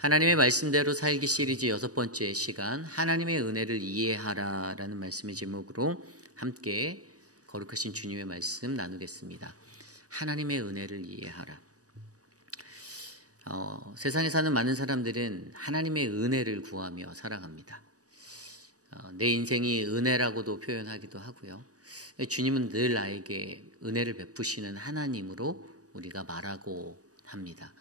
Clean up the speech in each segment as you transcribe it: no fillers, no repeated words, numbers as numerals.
하나님의 말씀대로 살기 시리즈 6번째 시간, 하나님의 은혜를 이해하라라는 말씀의 제목으로 함께 거룩하신 주님의 말씀 나누겠습니다. 하나님의 은혜를 이해하라. 세상에 사는 많은 사람들은 하나님의 은혜를 구하며 살아갑니다. 내 인생이 은혜라고도 표현하기도 하고요. 주님은 늘 나에게 은혜를 베푸시는 하나님으로 우리가 말하고 합니다.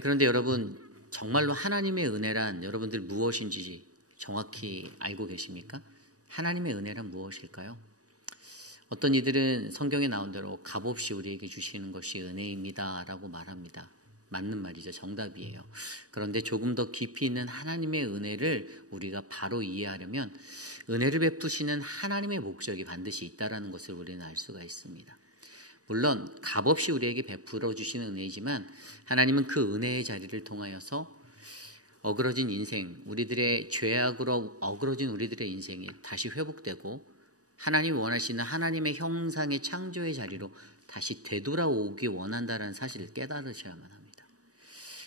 그런데 여러분, 정말로 하나님의 은혜란 여러분들 무엇인지 정확히 알고 계십니까? 하나님의 은혜란 무엇일까요? 어떤 이들은 성경에 나온 대로 값없이 우리에게 주시는 것이 은혜입니다 라고 말합니다. 맞는 말이죠. 정답이에요. 그런데 조금 더 깊이 있는 하나님의 은혜를 우리가 바로 이해하려면 은혜를 베푸시는 하나님의 목적이 반드시 있다는 것을 우리는 알 수가 있습니다. 물론 값없이 우리에게 베풀어 주시는 은혜이지만 하나님은 그 은혜의 자리를 통하여서 어그러진 인생, 우리들의 죄악으로 어그러진 우리들의 인생이 다시 회복되고 하나님이 원하시는 하나님의 형상의 창조의 자리로 다시 되돌아오기 원한다는 사실을 깨달으셔야만 합니다.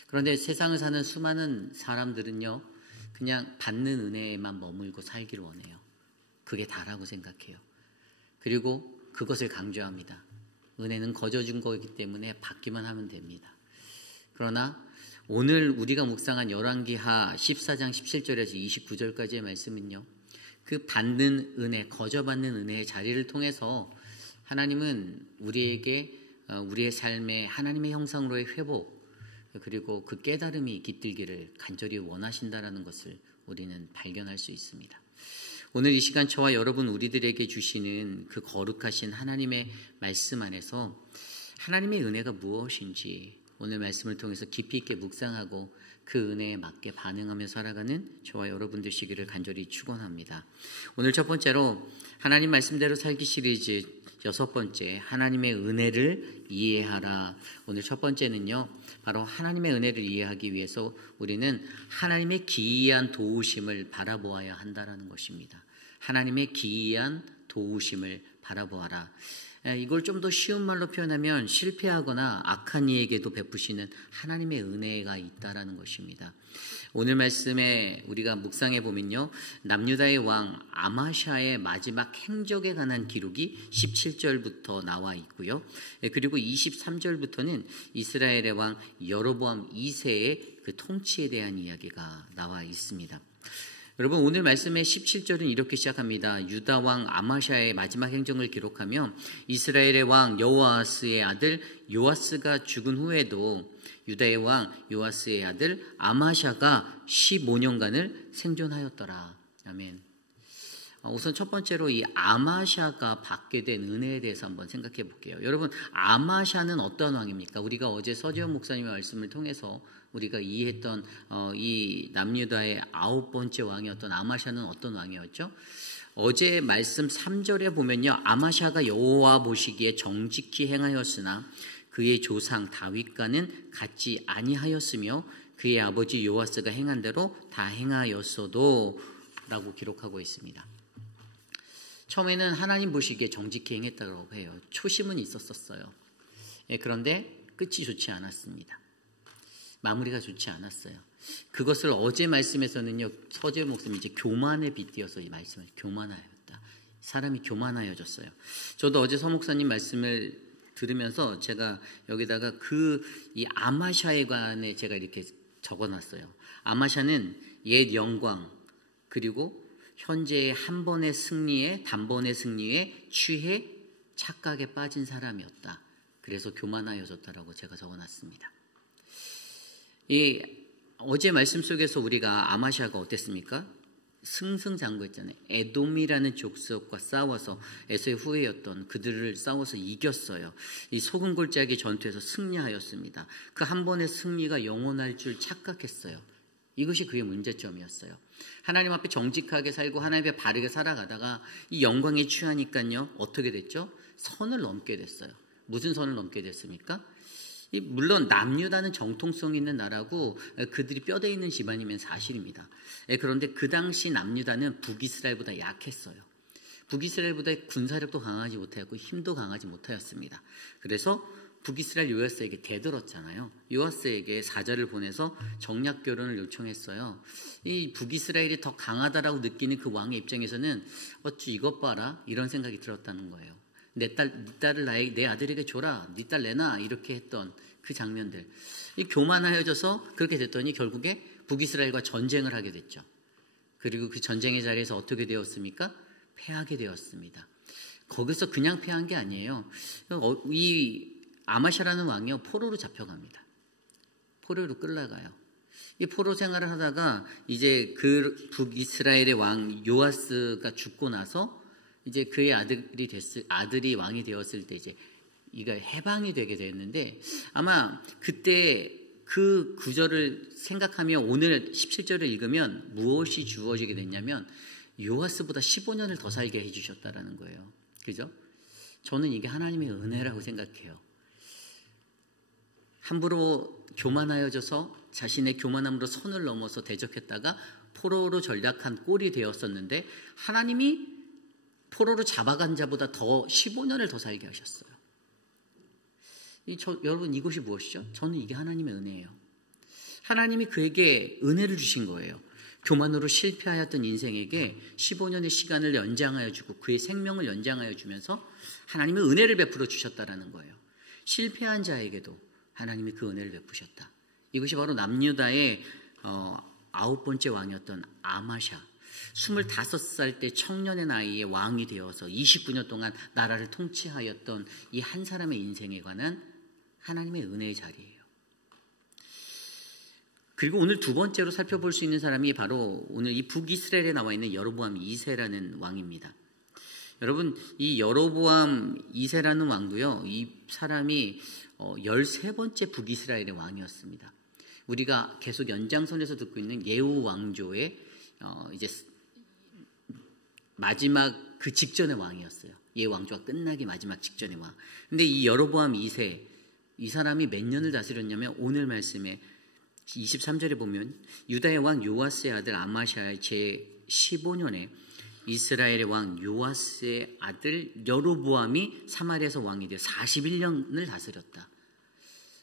그런데 세상을 사는 수많은 사람들은요, 그냥 받는 은혜에만 머물고 살기를 원해요. 그게 다라고 생각해요. 그리고 그것을 강조합니다. 은혜는 거저준 거이기 때문에 받기만 하면 됩니다. 그러나 오늘 우리가 묵상한 열왕기하 14장 17절에서 29절까지의 말씀은요, 그 받는 은혜, 거저받는 은혜의 자리를 통해서 하나님은 우리에게 우리의 삶에 하나님의 형상으로의 회복, 그리고 그 깨달음이 깃들기를 간절히 원하신다라는 것을 우리는 발견할 수 있습니다. 오늘 이 시간 저와 여러분 우리들에게 주시는 그 거룩하신 하나님의 말씀 안에서 하나님의 은혜가 무엇인지 오늘 말씀을 통해서 깊이 있게 묵상하고 그 은혜에 맞게 반응하며 살아가는 저와 여러분 되시기를 간절히 축원합니다. 오늘 첫 번째로 하나님 말씀대로 살기 시리즈 6번째, 하나님의 은혜를 이해하라. 오늘 첫 번째는요, 바로 하나님의 은혜를 이해하기 위해서 우리는 하나님의 기이한 도우심을 바라보아야 한다는 것입니다. 하나님의 기이한 도우심을 바라보아라. 이걸 좀 더 쉬운 말로 표현하면 실패하거나 악한 이에게도 베푸시는 하나님의 은혜가 있다라는 것입니다. 오늘 말씀에 우리가 묵상해 보면요, 남유다의 왕 아마샤의 마지막 행적에 관한 기록이 17절부터 나와 있고요. 그리고 23절부터는 이스라엘의 왕 여로보암 2세의 그 통치에 대한 이야기가 나와 있습니다. 여러분, 오늘 말씀의 17절은 이렇게 시작합니다. 유다 왕 아마샤의 마지막 행정을 기록하며 이스라엘의 왕 여호아스의 아들 요아스가 죽은 후에도 유다의 왕 요아스의 아들 아마샤가 15년간을 생존하였더라. 아멘. 우선 첫 번째로 이 아마샤가 받게 된 은혜에 대해서 한번 생각해 볼게요. 여러분, 아마샤는 어떤 왕입니까? 우리가 어제 서지현 목사님의 말씀을 통해서 우리가 이해했던 이 남유다의 9번째 왕이었던 아마샤는 어떤 왕이었죠? 어제 말씀 3절에 보면요, 아마샤가 여호와 보시기에 정직히 행하였으나 그의 조상 다윗과는 같지 아니하였으며 그의 아버지 요아스가 행한 대로 다 행하였어도 라고 기록하고 있습니다. 처음에는 하나님 보시기에 정직히 행했다고 해요. 초심은 있었어요. 그런데 끝이 좋지 않았습니다. 마무리가 좋지 않았어요. 그것을 어제 말씀에서는요, 서지현 목사님이 이제 교만에 빗대어서 이 말씀을 교만하였다. 사람이 교만하여졌어요. 저도 어제 서 목사님 말씀을 들으면서 제가 여기다가 이 아마샤에 관해 제가 이렇게 적어놨어요. 아마샤는 옛 영광, 그리고 현재의 한 번의 승리에, 단번의 승리에 취해 착각에 빠진 사람이었다. 그래서 교만하여졌다라고 제가 적어놨습니다. 이 어제 말씀 속에서 우리가 아마샤가 어땠습니까? 승승장구했잖아요. 에돔이라는 족속과 싸워서 에서의 후예였던 그들을 싸워서 이겼어요. 이 소금 골짜기 전투에서 승리하였습니다. 그 한 번의 승리가 영원할 줄 착각했어요. 이것이 그의 문제점이었어요. 하나님 앞에 정직하게 살고 하나님 앞에 바르게 살아가다가 이 영광에 취하니까요, 어떻게 됐죠? 선을 넘게 됐어요. 무슨 선을 넘게 됐습니까? 물론 남유다는 정통성 있는 나라고 그들이 뼈대 있는 집안이면 사실입니다. 그런데 그 당시 남유다는 북이스라엘보다 약했어요. 북이스라엘보다 군사력도 강하지 못하였고 힘도 강하지 못하였습니다. 그래서 북이스라엘 요아스에게 대들었잖아요. 요아스에게 사자를 보내서 정략 결혼을 요청했어요. 이 북이스라엘이 더 강하다라고 느끼는 그 왕의 입장에서는 어찌 이것 봐라 이런 생각이 들었다는 거예요. 네 딸을 내 아들에게 줘라, 네 딸 내놔 이렇게 했던 그 장면들. 이 교만하여져서 그렇게 됐더니 결국에 북이스라엘과 전쟁을 하게 됐죠. 그리고 그 전쟁의 자리에서 어떻게 되었습니까? 패하게 되었습니다. 거기서 그냥 패한 게 아니에요. 이 아마샤라는 왕이요, 포로로 잡혀갑니다. 포로로 끌려가요. 이 포로 생활을 하다가 이제 그 북이스라엘의 왕 요아스가 죽고 나서 이제 그의 아들이 왕이 되었을 때 이제 이가 해방이 되게 됐는데, 아마 그때 그 구절을 생각하며 오늘 17절을 읽으면 무엇이 주어지게 됐냐면 요아스보다 15년을 더 살게 해주셨다라는 거예요. 그죠? 저는 이게 하나님의 은혜라고 생각해요. 함부로 교만하여져서 자신의 교만함으로 선을 넘어서 대적했다가 포로로 전락한 꼴이 되었었는데 하나님이 포로로 잡아간 자보다 더 15년을 더 살게 하셨어요. 여러분, 이것이 무엇이죠? 저는 이게 하나님의 은혜예요. 하나님이 그에게 은혜를 주신 거예요. 교만으로 실패하였던 인생에게 15년의 시간을 연장하여 주고 그의 생명을 연장하여 주면서 하나님의 은혜를 베풀어 주셨다라는 거예요. 실패한 자에게도 하나님이 그 은혜를 베푸셨다. 이것이 바로 남유다의 9번째 왕이었던 아마샤. 25살 때 청년의 나이에 왕이 되어서 29년 동안 나라를 통치하였던 이 한 사람의 인생에 관한 하나님의 은혜의 자리예요. 그리고 오늘 두 번째로 살펴볼 수 있는 사람이 바로 오늘 이 북이스라엘에 나와 있는 여로보암 2세라는 왕입니다. 여러분, 이 여로보암 2세라는 왕도요, 이 사람이 13번째 북이스라엘의 왕이었습니다. 우리가 계속 연장선에서 듣고 있는 예후 왕조의 이제 마지막 그 직전의 왕이었어요. 예후 왕조가 끝나기 마지막 직전의 왕. 근데 이 여로보암 2세, 이 사람이 몇 년을 다스렸냐면 오늘 말씀에 23절에 보면 유다의 왕 요아스의 아들 아마샤의 제15년에 이스라엘의 왕 요아스의 아들 여로보암이 사마리아에서 왕이 되어 41년을 다스렸다.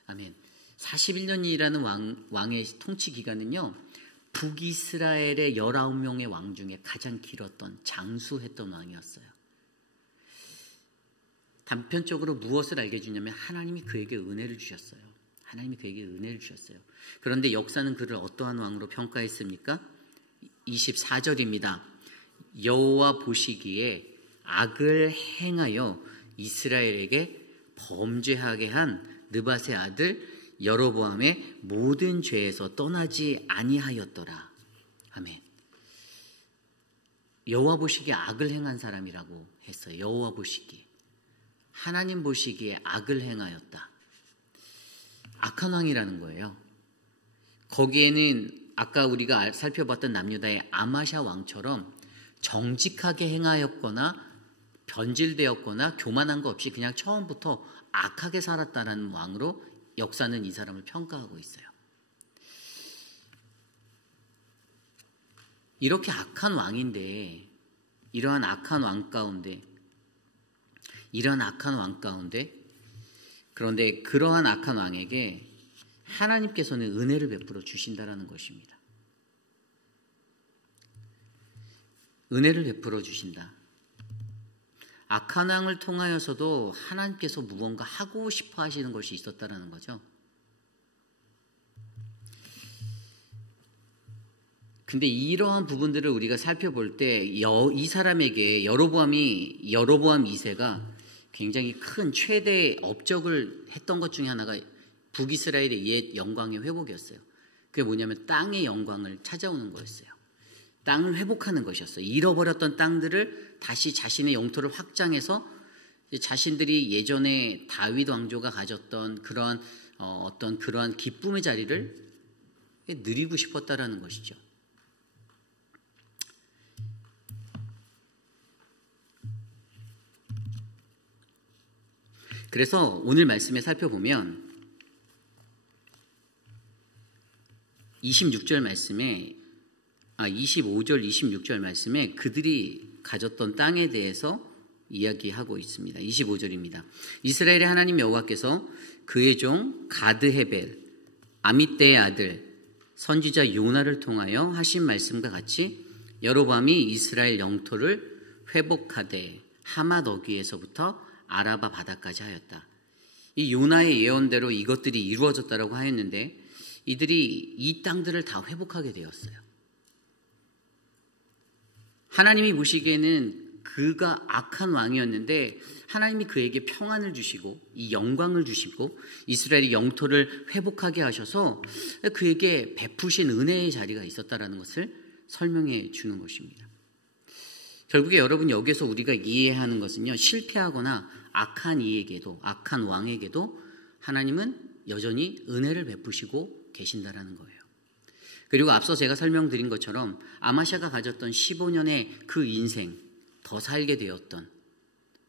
아멘. 41년이라는 왕의 통치 기간은요, 북이스라엘의 19명의 왕 중에 가장 길었던, 장수했던 왕이었어요. 단편적으로 무엇을 알게 해주냐면 하나님이 그에게 은혜를 주셨어요. 하나님이 그에게 은혜를 주셨어요. 그런데 역사는 그를 어떠한 왕으로 평가했습니까? 24절입니다. 여호와 보시기에 악을 행하여 이스라엘에게 범죄하게 한 느밧의 아들 여로보암의 모든 죄에서 떠나지 아니하였더라. 아멘. 여호와 보시기에 악을 행한 사람이라고 했어요. 여호와 보시기에, 하나님 보시기에 악을 행하였다. 악한 왕이라는 거예요. 거기에는 아까 우리가 살펴봤던 남유다의 아마샤 왕처럼 정직하게 행하였거나 변질되었거나 교만한 거 없이 그냥 처음부터 악하게 살았다는 왕으로 역사는 이 사람을 평가하고 있어요. 이렇게 악한 왕인데, 이러한 악한 왕 가운데 그런데 그러한 악한 왕에게 하나님께서는 은혜를 베풀어 주신다라는 것입니다. 은혜를 베풀어 주신다. 악한 왕을 통하여서도 하나님께서 무언가 하고 싶어 하시는 것이 있었다라는 거죠. 근데 이러한 부분들을 우리가 살펴볼 때 이 사람에게 여로보암 2세가 굉장히 큰 최대 업적을 했던 것 중에 하나가 북이스라엘의 옛 영광의 회복이었어요. 그게 뭐냐면 땅의 영광을 찾아오는 거였어요. 땅을 회복하는 것이었어요. 잃어버렸던 땅들을 다시 자신의 영토를 확장해서 자신들이 예전에 다윗 왕조가 가졌던 그러한 그러한 기쁨의 자리를 누리고 싶었다라는 것이죠. 그래서 오늘 말씀에 살펴보면 25절 말씀에 25절 26절 말씀에 그들이 가졌던 땅에 대해서 이야기하고 있습니다. 25절입니다. 이스라엘의 하나님 여호와께서 그의 종 가드헤벨 아미떼의 아들 선지자 요나를 통하여 하신 말씀과 같이 여로보암이 이스라엘 영토를 회복하되 하맛 어귀에서부터 아라바 바다까지 하였다. 이 요나의 예언대로 이것들이 이루어졌다라고 하였는데 이들이 이 땅들을 다 회복하게 되었어요. 하나님이 보시기에는 그가 악한 왕이었는데 하나님이 그에게 평안을 주시고 이 영광을 주시고 이스라엘의 영토를 회복하게 하셔서 그에게 베푸신 은혜의 자리가 있었다라는 것을 설명해 주는 것입니다. 결국에 여러분 여기서 우리가 이해하는 것은요, 실패하거나 악한 이에게도 악한 왕에게도 하나님은 여전히 은혜를 베푸시고 계신다라는 거예요. 그리고 앞서 제가 설명드린 것처럼 아마샤가 가졌던 15년의 그 인생, 더 살게 되었던,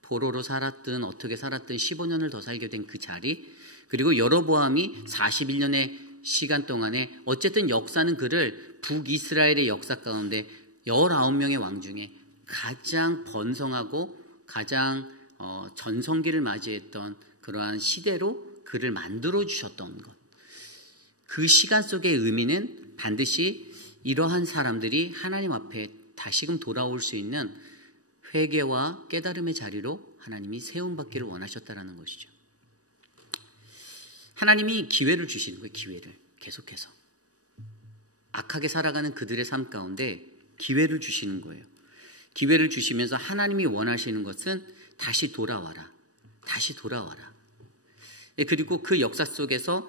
포로로 살았든 어떻게 살았든 15년을 더 살게 된 그 자리, 그리고 여로보암이 41년의 시간 동안에 어쨌든 역사는 그를 북이스라엘의 역사 가운데 19명의 왕 중에 가장 번성하고 가장 전성기를 맞이했던 그러한 시대로 그를 만들어 주셨던 것. 그 시간 속의 의미는 반드시 이러한 사람들이 하나님 앞에 다시금 돌아올 수 있는 회개와 깨달음의 자리로 하나님이 세움받기를 원하셨다는 것이죠. 하나님이 기회를 주시는 거예요. 기회를 계속해서 악하게 살아가는 그들의 삶 가운데 기회를 주시는 거예요. 기회를 주시면서 하나님이 원하시는 것은 다시 돌아와라. 다시 돌아와라. 그리고 그 역사 속에서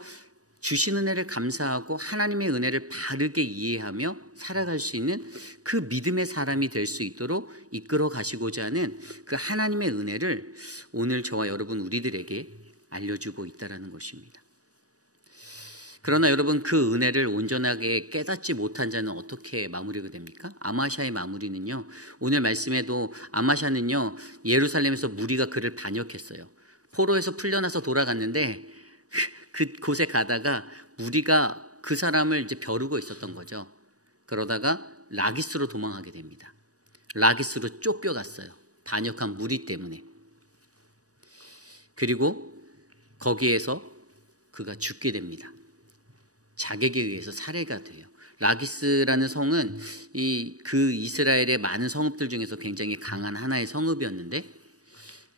주신 은혜를 감사하고 하나님의 은혜를 바르게 이해하며 살아갈 수 있는 그 믿음의 사람이 될 수 있도록 이끌어 가시고자 하는 그 하나님의 은혜를 오늘 저와 여러분 우리들에게 알려주고 있다는 것입니다. 그러나 여러분 그 은혜를 온전하게 깨닫지 못한 자는 어떻게 마무리가 됩니까? 아마샤의 마무리는요, 오늘 말씀에도 아마샤는요 예루살렘에서 무리가 그를 반역했어요. 포로에서 풀려나서 돌아갔는데 그곳에 가다가 무리가 그 사람을 이제 벼르고 있었던 거죠. 그러다가 라기스로 도망하게 됩니다. 라기스로 쫓겨갔어요. 반역한 무리 때문에. 그리고 거기에서 그가 죽게 됩니다. 자객에 의해서 살해가 돼요. 라기스라는 성은 그 이스라엘의 많은 성읍들 중에서 굉장히 강한 하나의 성읍이었는데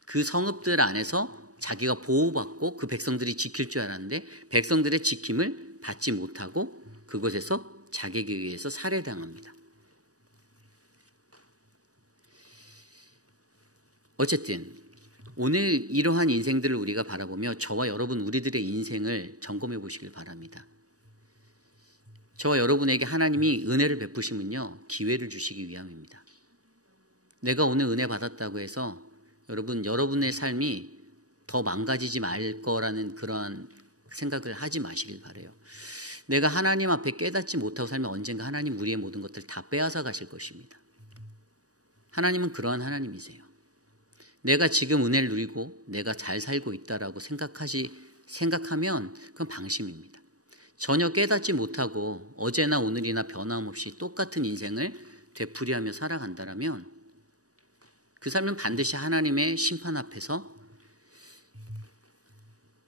그 성읍들 안에서 자기가 보호받고 그 백성들이 지킬 줄 알았는데 백성들의 지킴을 받지 못하고 그곳에서 자객에 의해서 살해당합니다. 어쨌든 오늘 이러한 인생들을 우리가 바라보며 저와 여러분 우리들의 인생을 점검해 보시길 바랍니다. 저와 여러분에게 하나님이 은혜를 베푸심은요 기회를 주시기 위함입니다. 내가 오늘 은혜 받았다고 해서 여러분의 삶이 더 망가지지 말 거라는 그러한 생각을 하지 마시길 바라요. 내가 하나님 앞에 깨닫지 못하고 살면 언젠가 하나님 우리의 모든 것들을 다 빼앗아 가실 것입니다. 하나님은 그러한 하나님이세요. 내가 지금 은혜를 누리고 내가 잘 살고 있다라고 생각하면 그건 방심입니다. 전혀 깨닫지 못하고 어제나 오늘이나 변함없이 똑같은 인생을 되풀이하며 살아간다면 그 삶은 반드시 하나님의 심판 앞에서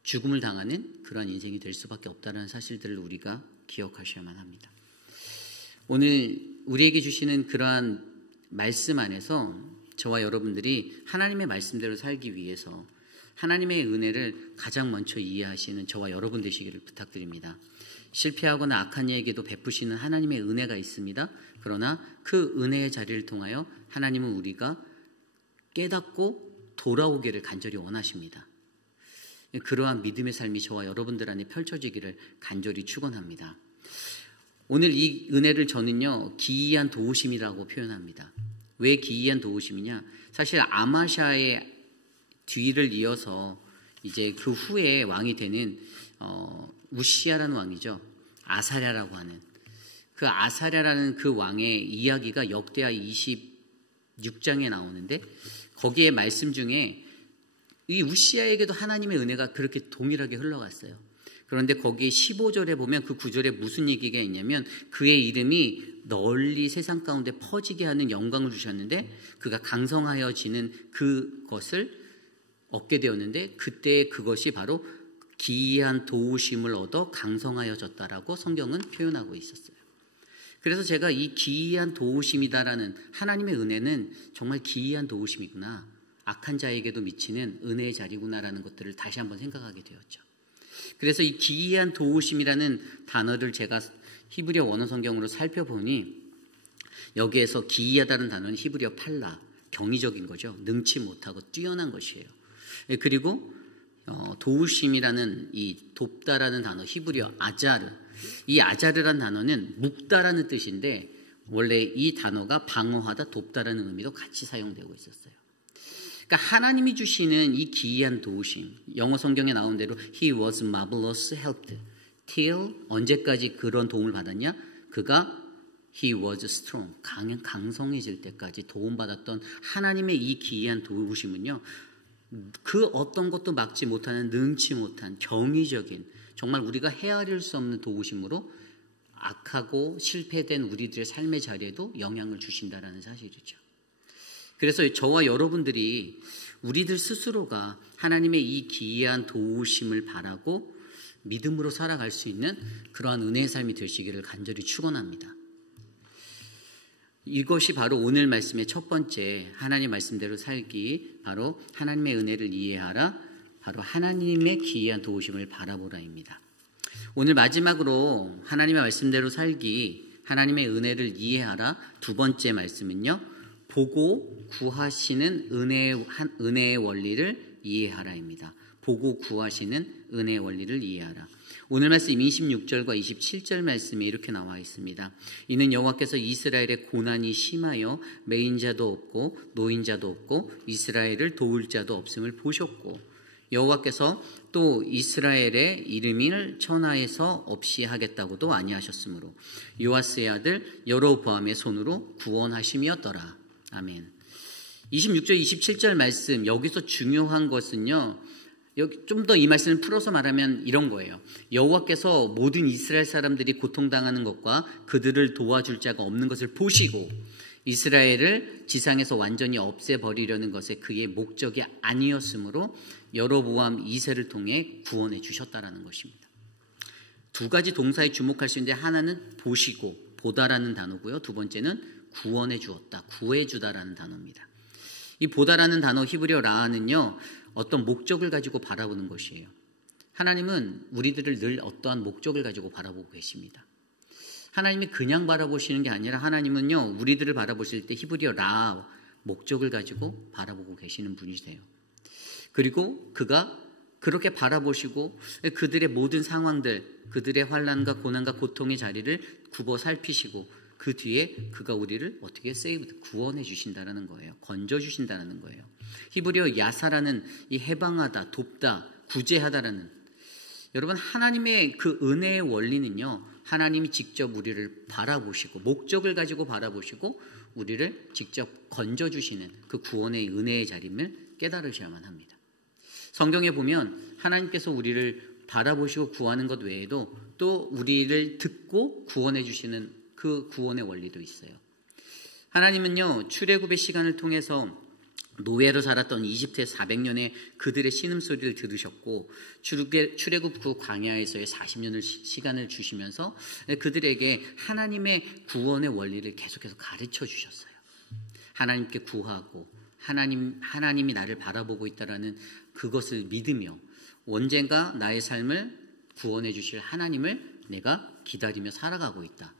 죽음을 당하는 그런 인생이 될 수밖에 없다는 사실들을 우리가 기억하셔야만 합니다. 오늘 우리에게 주시는 그러한 말씀 안에서 저와 여러분들이 하나님의 말씀대로 살기 위해서 하나님의 은혜를 가장 먼저 이해하시는 저와 여러분 되시기를 부탁드립니다. 실패하거나 악한 이에게도 베푸시는 하나님의 은혜가 있습니다. 그러나 그 은혜의 자리를 통하여 하나님은 우리가 깨닫고 돌아오기를 간절히 원하십니다. 그러한 믿음의 삶이 저와 여러분들 안에 펼쳐지기를 간절히 축원합니다. 오늘 이 은혜를 저는요 기이한 도우심이라고 표현합니다. 왜 기이한 도우심이냐? 사실 아마샤의 뒤를 이어서 이제 그 후에 왕이 되는 우시야라는 왕이죠. 아사랴라고 하는 그 아사랴라는 그 왕의 이야기가 역대하 26장에 나오는데 거기에 말씀 중에 이 우시야에게도 하나님의 은혜가 그렇게 동일하게 흘러갔어요. 그런데 거기 15절에 보면 그 구절에 무슨 얘기가 있냐면 그의 이름이 널리 세상 가운데 퍼지게 하는 영광을 주셨는데 그가 강성하여지는 그것을 얻게 되었는데 그때 그것이 바로 기이한 도우심을 얻어 강성하여졌다라고 성경은 표현하고 있었어요. 그래서 제가 이 기이한 도우심이다라는 하나님의 은혜는 정말 기이한 도우심이구나, 악한 자에게도 미치는 은혜의 자리구나라는 것들을 다시 한번 생각하게 되었죠. 그래서 이 기이한 도우심이라는 단어를 제가 히브리어 원어 성경으로 살펴보니 여기에서 기이하다는 단어는 히브리어 팔라, 경이적인 거죠. 능치 못하고 뛰어난 것이에요. 그리고 도우심이라는 이 돕다라는 단어 히브리어 아자르, 이 아자르라는 단어는 묵다라는 뜻인데 원래 이 단어가 방어하다, 돕다라는 의미도 같이 사용되고 있었어요. 그러니까 하나님이 주시는 이 기이한 도우심, 영어 성경에 나온 대로 He was marvelous helped till 언제까지 그런 도움을 받았냐? 그가 He was strong, 강성해질 때까지 도움받았던 하나님의 이 기이한 도우심은요, 그 어떤 것도 막지 못하는, 능치 못한, 경이적인, 정말 우리가 헤아릴 수 없는 도우심으로 악하고 실패된 우리들의 삶의 자리에도 영향을 주신다라는 사실이죠. 그래서 저와 여러분들이 우리들 스스로가 하나님의 이 기이한 도우심을 바라고 믿음으로 살아갈 수 있는 그러한 은혜의 삶이 되시기를 간절히 축원합니다. 이것이 바로 오늘 말씀의 첫 번째, 하나님 말씀대로 살기, 바로 하나님의 은혜를 이해하라, 바로 하나님의 기이한 도우심을 바라보라입니다. 오늘 마지막으로 하나님의 말씀대로 살기, 하나님의 은혜를 이해하라, 두 번째 말씀은요, 보고 구하시는 은혜의 원리를 이해하라입니다. 보고 구하시는 은혜의 원리를 이해하라. 오늘 말씀 26절과 27절 말씀에 이렇게 나와 있습니다. 이는 여호와께서 이스라엘의 고난이 심하여 매인 자도 없고 노인 자도 없고 이스라엘을 도울 자도 없음을 보셨고, 여호와께서 또 이스라엘의 이름을 천하에서 없이 하겠다고도 아니하셨으므로 요아스의 아들 여로보암의 손으로 구원하심이었더라. 아멘. 26절 27절 말씀, 여기서 중요한 것은요, 좀 더 이 말씀을 풀어서 말하면 이런 거예요. 여호와께서 모든 이스라엘 사람들이 고통당하는 것과 그들을 도와줄 자가 없는 것을 보시고 이스라엘을 지상에서 완전히 없애버리려는 것에 그의 목적이 아니었으므로 여로보암 2세를 통해 구원해 주셨다라는 것입니다. 두 가지 동사에 주목할 수 있는데, 하나는 보시고, 보다라는 단어고요. 두 번째는 구원해 주었다, 구해 주다라는 단어입니다. 이 보다라는 단어 히브리어 라는요, 어떤 목적을 가지고 바라보는 것이에요. 하나님은 우리들을 늘 어떠한 목적을 가지고 바라보고 계십니다. 하나님이 그냥 바라보시는 게 아니라 하나님은요, 우리들을 바라보실 때 히브리어 라, 목적을 가지고 바라보고 계시는 분이세요. 그리고 그가 그렇게 바라보시고 그들의 모든 상황들, 그들의 환난과 고난과 고통의 자리를 굽어 살피시고 그 뒤에 그가 우리를 어떻게 구원해 주신다는 거예요. 건져 주신다는 거예요. 히브리어 야사라는 이 해방하다, 돕다, 구제하다라는, 여러분 하나님의 그 은혜의 원리는요, 하나님이 직접 우리를 바라보시고 목적을 가지고 바라보시고 우리를 직접 건져 주시는 그 구원의 은혜의 자림을 깨달으셔야만 합니다. 성경에 보면 하나님께서 우리를 바라보시고 구하는 것 외에도 또 우리를 듣고 구원해 주시는 그 구원의 원리도 있어요. 하나님은요, 출애굽의 시간을 통해서 노예로 살았던 이집트의 400년의 그들의 신음소리를 들으셨고 출애굽 그 광야에서의 40년을 시간을 주시면서 그들에게 하나님의 구원의 원리를 계속해서 가르쳐 주셨어요. 하나님께 구하고 하나님이 나를 바라보고 있다라는 그것을 믿으며 언젠가 나의 삶을 구원해 주실 하나님을 내가 기다리며 살아가고 있다.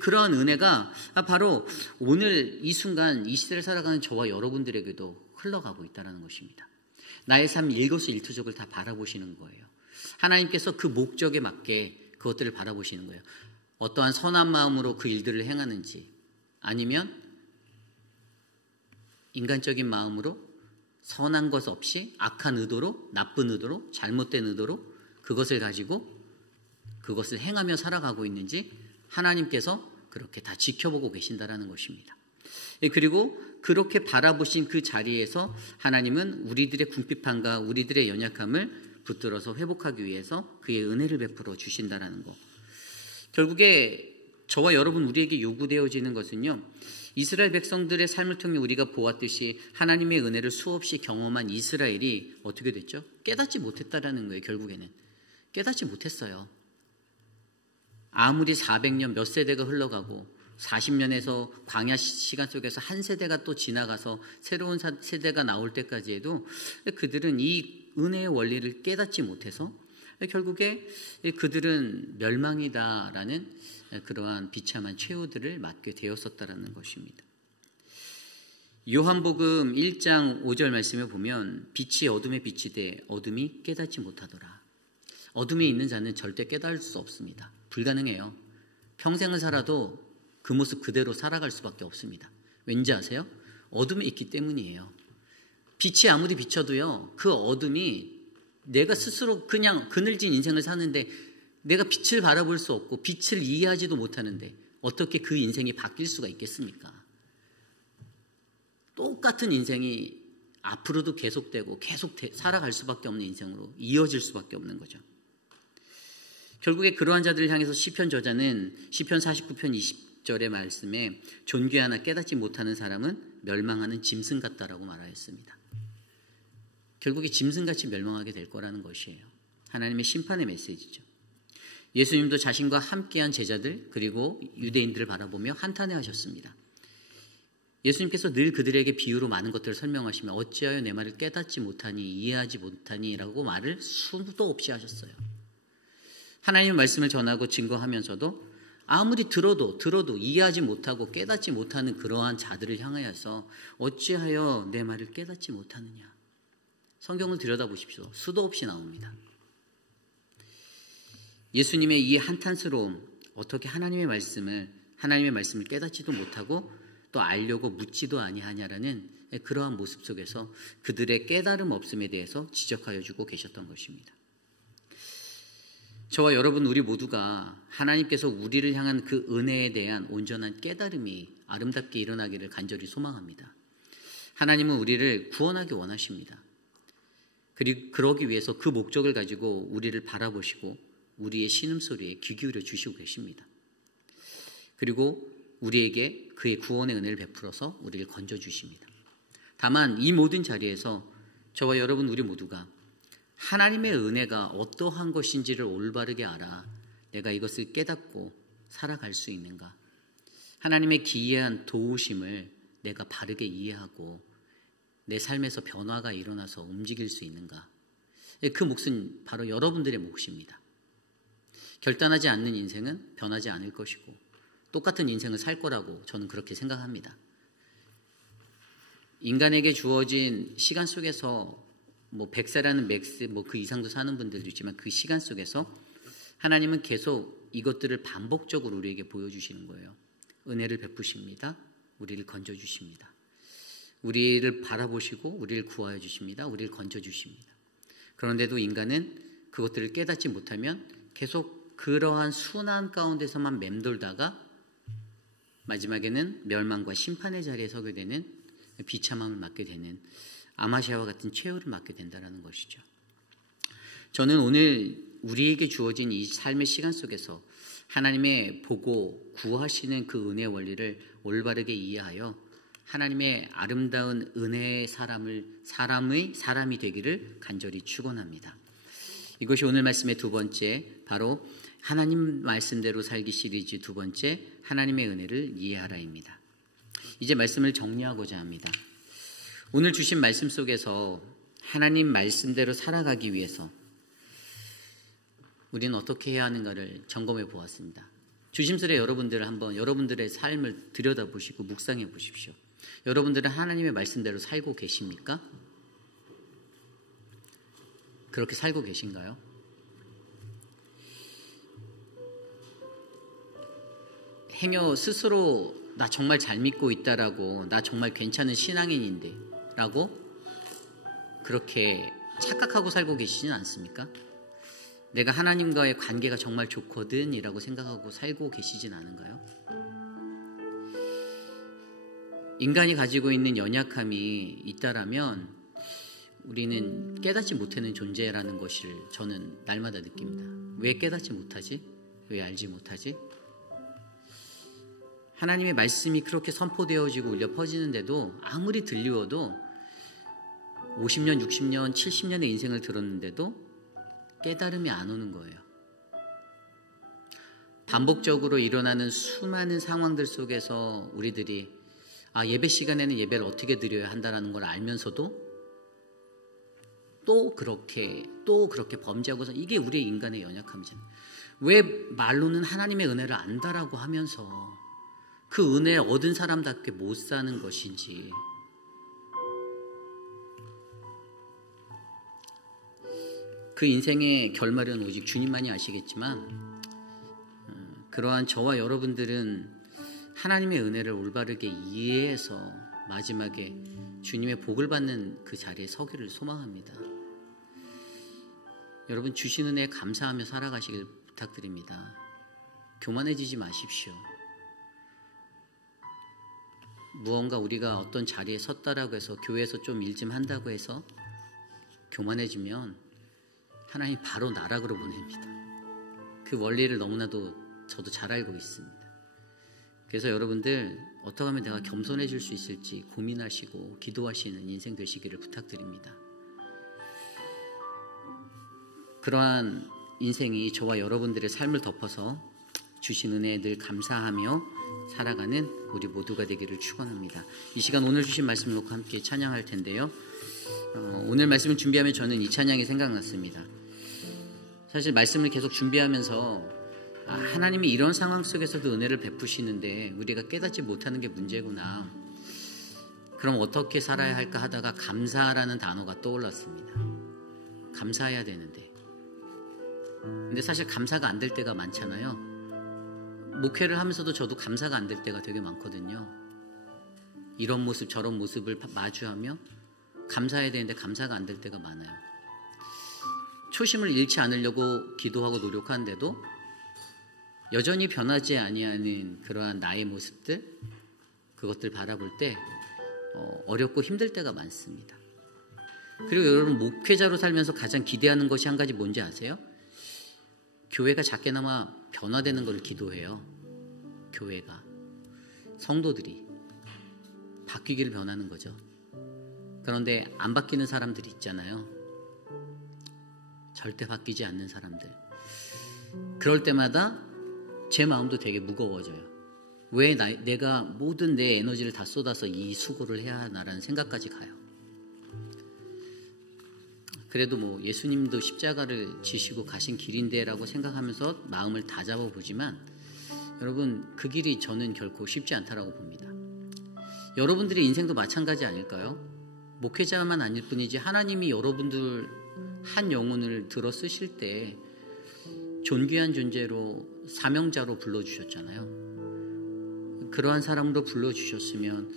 그러한 은혜가 바로 오늘 이 순간 이 시대를 살아가는 저와 여러분들에게도 흘러가고 있다는 것입니다. 나의 삶 일거수일투족을 다 바라보시는 거예요. 하나님께서 그 목적에 맞게 그것들을 바라보시는 거예요. 어떠한 선한 마음으로 그 일들을 행하는지, 아니면 인간적인 마음으로 선한 것 없이 악한 의도로, 나쁜 의도로, 잘못된 의도로 그것을 가지고 그것을 행하며 살아가고 있는지 하나님께서 그렇게 다 지켜보고 계신다라는 것입니다. 그리고 그렇게 바라보신 그 자리에서 하나님은 우리들의 궁핍함과 우리들의 연약함을 붙들어서 회복하기 위해서 그의 은혜를 베풀어 주신다라는 거. 결국에 저와 여러분 우리에게 요구되어지는 것은요, 이스라엘 백성들의 삶을 통해 우리가 보았듯이 하나님의 은혜를 수없이 경험한 이스라엘이 어떻게 됐죠? 깨닫지 못했다라는 거예요. 결국에는 깨닫지 못했어요. 아무리 400년 몇 세대가 흘러가고 40년에서 광야 시간 속에서 한 세대가 또 지나가서 새로운 세대가 나올 때까지 해도 그들은 이 은혜의 원리를 깨닫지 못해서 결국에 그들은 멸망이다라는 그러한 비참한 최후들을 맞게 되었었다라는 것입니다. 요한복음 1장 5절 말씀에 보면 빛이 어둠에 비치되 어둠이 깨닫지 못하더라. 어둠에 있는 자는 절대 깨달을 수 없습니다. 불가능해요. 평생을 살아도 그 모습 그대로 살아갈 수밖에 없습니다. 왠지 아세요? 어둠에 있기 때문이에요. 빛이 아무리 비춰도요, 그 어둠이 내가 스스로 그냥 그늘진 인생을 사는데 내가 빛을 바라볼 수 없고 빛을 이해하지도 못하는데 어떻게 그 인생이 바뀔 수가 있겠습니까? 똑같은 인생이 앞으로도 계속되고 계속 살아갈 수밖에 없는 인생으로 이어질 수밖에 없는 거죠. 결국에 그러한 자들을 향해서 시편 저자는 시편 49편 20절의 말씀에 존귀하나 깨닫지 못하는 사람은 멸망하는 짐승 같다라고 말하였습니다. 결국에 짐승같이 멸망하게 될 거라는 것이에요. 하나님의 심판의 메시지죠. 예수님도 자신과 함께한 제자들 그리고 유대인들을 바라보며 한탄해하셨습니다. 예수님께서 늘 그들에게 비유로 많은 것들을 설명하시며 어찌하여 내 말을 깨닫지 못하니 이해하지 못하니 라고 말을 수도 없이 하셨어요. 하나님의 말씀을 전하고 증거하면서도 아무리 들어도 이해하지 못하고 깨닫지 못하는 그러한 자들을 향하여서 어찌하여 내 말을 깨닫지 못하느냐. 성경을 들여다보십시오. 수도 없이 나옵니다. 예수님의 이 한탄스러움, 어떻게 하나님의 말씀을 깨닫지도 못하고 또 알려고 묻지도 아니하냐라는 그러한 모습 속에서 그들의 깨달음 없음에 대해서 지적하여 주고 계셨던 것입니다. 저와 여러분 우리 모두가 하나님께서 우리를 향한 그 은혜에 대한 온전한 깨달음이 아름답게 일어나기를 간절히 소망합니다. 하나님은 우리를 구원하기 원하십니다. 그리고 그러기 위해서 그 목적을 가지고 우리를 바라보시고 우리의 신음소리에 귀 기울여 주시고 계십니다. 그리고 우리에게 그의 구원의 은혜를 베풀어서 우리를 건져주십니다. 다만 이 모든 자리에서 저와 여러분 우리 모두가 하나님의 은혜가 어떠한 것인지를 올바르게 알아 내가 이것을 깨닫고 살아갈 수 있는가? 하나님의 기이한 도우심을 내가 바르게 이해하고 내 삶에서 변화가 일어나서 움직일 수 있는가? 그 몫은 바로 여러분들의 몫입니다. 결단하지 않는 인생은 변하지 않을 것이고 똑같은 인생을 살 거라고 저는 그렇게 생각합니다. 인간에게 주어진 시간 속에서 100세라는 맥스 그 이상도 사는 분들도 있지만 그 시간 속에서 하나님은 계속 이것들을 반복적으로 우리에게 보여주시는 거예요. 은혜를 베푸십니다. 우리를 건져주십니다. 우리를 바라보시고 우리를 구하여 주십니다. 우리를 건져주십니다. 그런데도 인간은 그것들을 깨닫지 못하면 계속 그러한 순환 가운데서만 맴돌다가 마지막에는 멸망과 심판의 자리에 서게 되는 비참함을 맞게 되는 아마시아와 같은 최후를 맞게 된다는 것이죠. 저는 오늘 우리에게 주어진 이 삶의 시간 속에서 하나님의 보고 구하시는 그 은혜의 원리를 올바르게 이해하여 하나님의 아름다운 은혜의 사람이 되기를 간절히 축원합니다. 이것이 오늘 말씀의 두 번째, 바로 하나님 말씀대로 살기 시리즈 두 번째, 하나님의 은혜를 이해하라입니다. 이제 말씀을 정리하고자 합니다. 오늘 주신 말씀 속에서 하나님 말씀대로 살아가기 위해서 우리는 어떻게 해야 하는가를 점검해 보았습니다. 주심스레 여러분들 한번 여러분들의 삶을 들여다보시고 묵상해 보십시오. 여러분들은 하나님의 말씀대로 살고 계십니까? 그렇게 살고 계신가요? 행여 스스로 나 정말 잘 믿고 있다라고, 나 정말 괜찮은 신앙인인데 라고 그렇게 착각하고 살고 계시진 않습니까? 내가 하나님과의 관계가 정말 좋거든 이라고 생각하고 살고 계시진 않은가요? 인간이 가지고 있는 연약함이 있다라면 우리는 깨닫지 못하는 존재라는 것을 저는 날마다 느낍니다. 왜 깨닫지 못하지? 왜 알지 못하지? 하나님의 말씀이 그렇게 선포되어지고 울려 퍼지는데도 아무리 들리워도 50년, 60년, 70년의 인생을 들었는데도 깨달음이 안 오는 거예요. 반복적으로 일어나는 수많은 상황들 속에서 우리들이 예배 시간에는 예배를 어떻게 드려야 한다는 걸 알면서도 또 그렇게 범죄하고서, 이게 우리의 인간의 연약함이잖아요. 왜 말로는 하나님의 은혜를 안다라고 하면서 그 은혜 얻은 사람답게 못 사는 것인지. 그 인생의 결말은 오직 주님만이 아시겠지만, 그러한 저와 여러분들은 하나님의 은혜를 올바르게 이해해서 마지막에 주님의 복을 받는 그 자리에 서기를 소망합니다. 여러분, 주신 은혜에 감사하며 살아가시길 부탁드립니다. 교만해지지 마십시오. 무언가 우리가 어떤 자리에 섰다라고 해서, 교회에서 좀 일 좀 한다고 해서 교만해지면 하나님 바로 나락으로 보냅니다. 그 원리를 너무나도 저도 잘 알고 있습니다. 그래서 여러분들, 어떻게 하면 내가 겸손해질 수 있을지 고민하시고 기도하시는 인생 되시기를 부탁드립니다. 그러한 인생이 저와 여러분들의 삶을 덮어서 주신 은혜에 늘 감사하며 살아가는 우리 모두가 되기를 축원합니다. 이 시간 오늘 주신 말씀을 놓고 함께 찬양할 텐데요. 오늘 말씀을 준비하면 저는 이 찬양이 생각났습니다. 사실 말씀을 계속 준비하면서 하나님이 이런 상황 속에서도 은혜를 베푸시는데 우리가 깨닫지 못하는 게 문제구나. 그럼 어떻게 살아야 할까 하다가 감사라는 단어가 떠올랐습니다. 감사해야 되는데. 근데 사실 감사가 안 될 때가 많잖아요. 목회를 하면서도 저도 감사가 안 될 때가 되게 많거든요. 이런 모습 저런 모습을 마주하며 감사해야 되는데 감사가 안 될 때가 많아요. 초심을 잃지 않으려고 기도하고 노력하는데도 여전히 변하지 아니하는 그러한 나의 모습들, 그것들 바라볼 때 어렵고 힘들 때가 많습니다. 그리고 여러분, 목회자로 살면서 가장 기대하는 것이 한 가지 뭔지 아세요? 교회가 작게나마 변화되는 걸 기도해요. 교회가, 성도들이 바뀌기를 변하는 거죠. 그런데 안 바뀌는 사람들이 있잖아요. 절대 바뀌지 않는 사람들. 그럴 때마다 제 마음도 되게 무거워져요. 왜 내가 모든 내 에너지를 다 쏟아서 이 수고를 해야 하나라는 생각까지 가요. 그래도 예수님도 십자가를 지시고 가신 길인데라고 생각하면서 마음을 다 잡아보지만, 여러분, 그 길이 저는 결코 쉽지 않다라고 봅니다. 여러분들의 인생도 마찬가지 아닐까요? 목회자만 아닐 뿐이지 하나님이 여러분들 한 영혼을 들어 쓰실 때 존귀한 존재로, 사명자로 불러주셨잖아요. 그러한 사람으로 불러주셨으면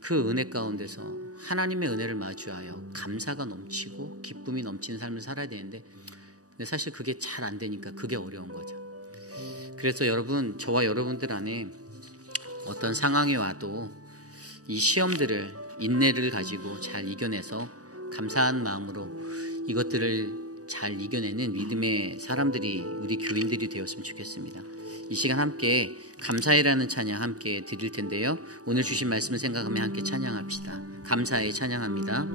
그 은혜 가운데서 하나님의 은혜를 마주하여 감사가 넘치고 기쁨이 넘치는 삶을 살아야 되는데, 근데 사실 그게 잘 안 되니까 그게 어려운 거죠. 그래서 여러분, 저와 여러분들 안에 어떤 상황이 와도 이 시험들을, 인내를 가지고 잘 이겨내서 감사한 마음으로 이것들을 잘 이겨내는 믿음의 사람들이, 우리 교인들이 되었으면 좋겠습니다. 이 시간 함께 감사해라는 찬양 함께 드릴 텐데요. 오늘 주신 말씀을 생각하며 함께 찬양합시다. 감사해 찬양합니다.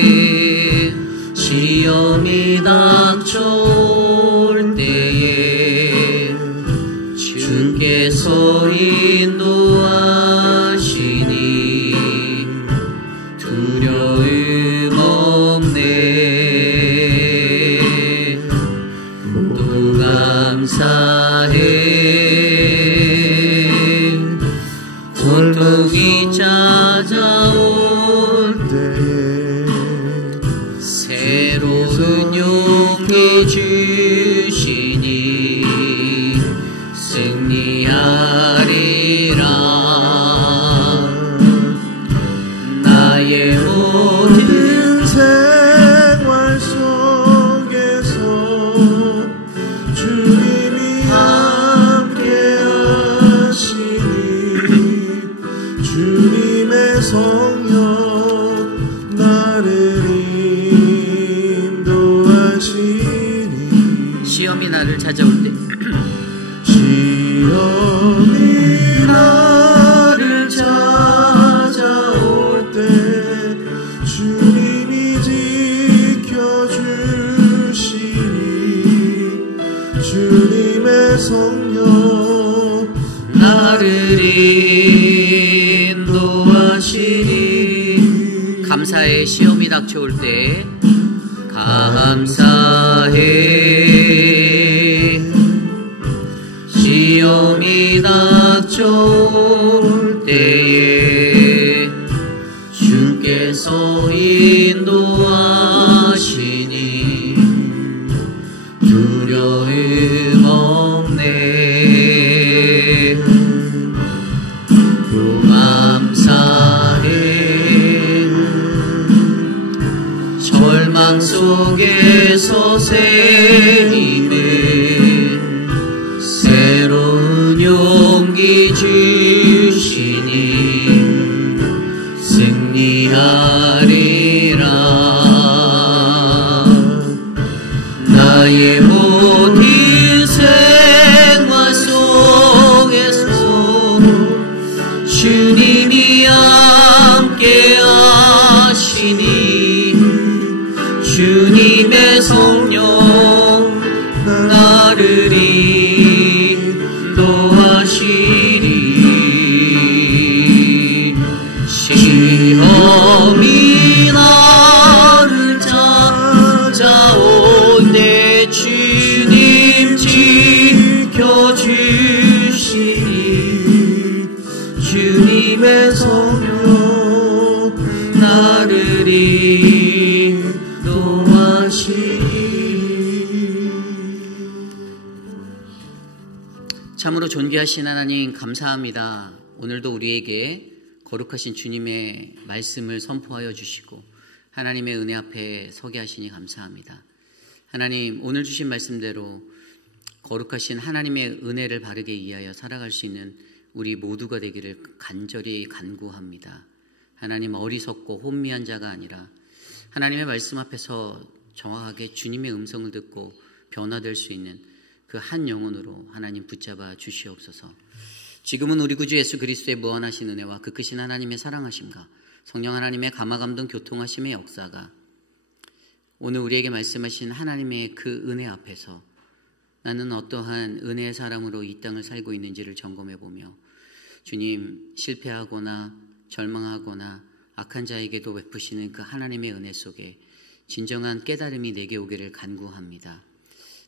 감사해 시험이 닥쳐올 때에 주께서 인도하시니 두려움 없네. 모두 감사해. 고통이 찾아올 때에 새로운 용기 주시니 승리하리라. 나의 모든 나의 시험이 닥쳐올 때 감사해. 시험이 닥쳐올 때에 주께서 인도하시니 두려움 없네. 또 감사해. 절망 속에서 새 힘을 새로운 용기 주시니 승리하리라. 나의 모든 생활 속에서 주님이 함께 하시니 주님의 성령 나를 인도하시리. 시험이 나를 찾아올 때 주님 지켜주시니 주님의 성령 나를 인도하시리. 참으로 존귀하신 하나님 감사합니다. 오늘도 우리에게 거룩하신 주님의 말씀을 선포하여 주시고 하나님의 은혜 앞에 서게 하시니 감사합니다. 하나님, 오늘 주신 말씀대로 거룩하신 하나님의 은혜를 바르게 이해하여 살아갈 수 있는 우리 모두가 되기를 간절히 간구합니다. 하나님, 어리석고 혼미한 자가 아니라 하나님의 말씀 앞에서 정확하게 주님의 음성을 듣고 변화될 수 있는 그 한 영혼으로 하나님 붙잡아 주시옵소서. 지금은 우리 구주 예수 그리스도의 무한하신 은혜와 그 크신 하나님의 사랑하심과 성령 하나님의 감화감동 교통하심의 역사가 오늘 우리에게 말씀하신 하나님의 그 은혜 앞에서 나는 어떠한 은혜의 사람으로 이 땅을 살고 있는지를 점검해보며 주님, 실패하거나 절망하거나 악한 자에게도 베푸시는 그 하나님의 은혜 속에 진정한 깨달음이 내게 오기를 간구합니다.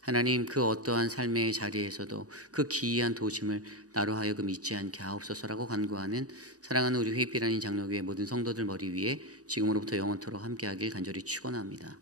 하나님, 그 어떠한 삶의 자리에서도 그 기이한 도심을 나로 하여금 잊지 않게 하옵소서라고 간구하는 사랑하는 우리 회피라는 장로교회 모든 성도들 머리 위에 지금으로부터 영원토록 함께하길 간절히 축원합니다.